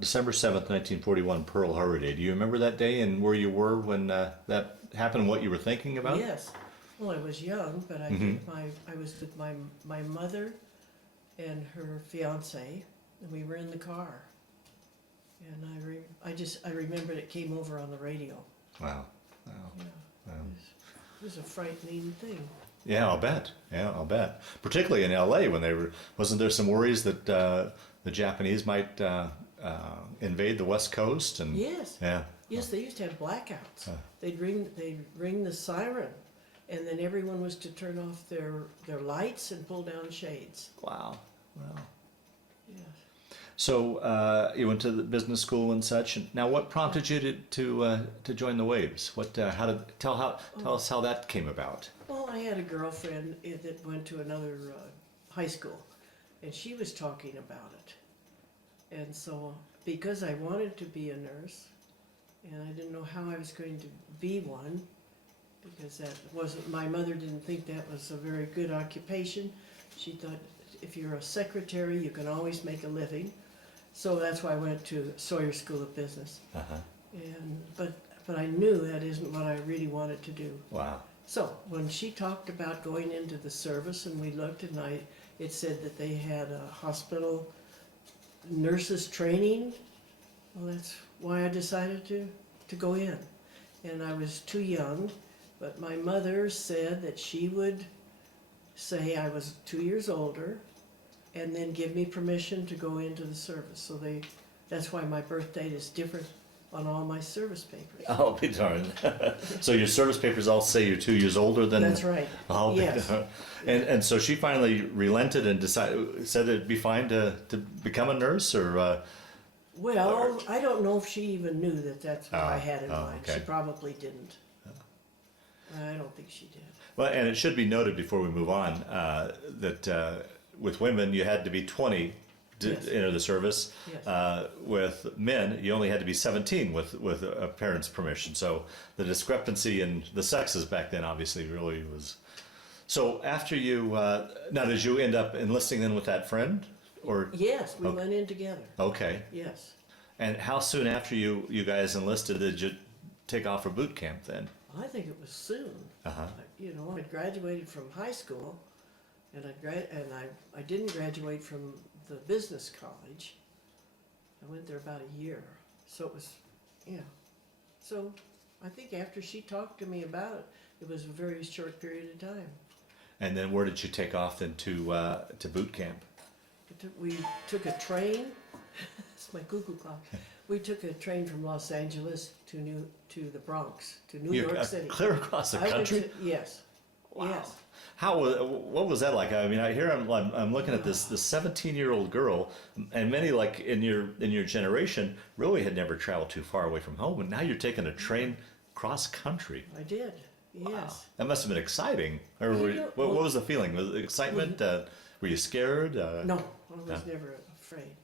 December 7th, 1941, Pearl Harbor Day. Do you remember that day and where you were when that happened, what you were thinking about? Yes. Well, I was young, but I was with my mother and her fiance, and we were in the car. And I remembered it came over on the radio. Wow. Wow. Yeah. Wow. It was a frightening thing. Yeah, I'll bet. Yeah, I'll bet. Particularly in L.A. when wasn't there some worries that the Japanese might invade the West Coast? And Yes. Yeah. Yes, they used to have blackouts. They'd ring the siren, and then everyone was to turn off their lights and pull down shades. Wow. Wow. Yes. So you went to the business school and such. And now, what prompted you to join the Waves? Tell us how that came about. Well, I had a girlfriend that went to another high school, and she was talking about it. And so, because I wanted to be a nurse, and I didn't know how I was going to be one, because my mother didn't think that was a very good occupation. She thought if you're a secretary, you can always make a living. So that's why I went to Sawyer School of Business. Uh-huh. But I knew that isn't what I really wanted to do. Wow. So when she talked about going into the service, and we looked, and it said that they had a hospital nurses training. Well, that's why I decided to go in. And I was too young, but my mother said that she would say I was 2 years older and then give me permission to go into the service. So that's why my birth date is different on all my service papers. Oh, be darned. So your service papers all say you're 2 years older than... That's right. Oh, yes. And so she finally relented and said it'd be fine to become a nurse, or... Well, I don't know if she even knew that that's what I had in mind. Okay. She probably didn't. I don't think she did. Well, and it should be noted before we move on that with women you had to be 20 to enter the service. Yes. With men, you only had to be 17 with a parent's permission. So the discrepancy in the sexes back then obviously really was. So after you, now did you end up enlisting then with that friend? Or Yes, we went in together. Okay. Yes. And how soon after you guys enlisted did you take off for boot camp then? I think it was soon. Uh-huh. I graduated from high school, and I didn't graduate from the business college. I went there about a year. So it was, So I think after she talked to me about it, it was a very short period of time. And then where did you take off then to boot camp? We took a train. It's my cuckoo clock. We took a train from Los Angeles to the Bronx, to New York City. Clear across the country? Yes. Wow. Yes. What was that like? I mean, I'm looking at this 17-year-old girl, and many like in your generation really had never traveled too far away from home, and now you're taking a train cross country. I did. Yes. Wow. That must have been exciting. Or what was the feeling? Was it excitement? Were you scared? No, I was never afraid.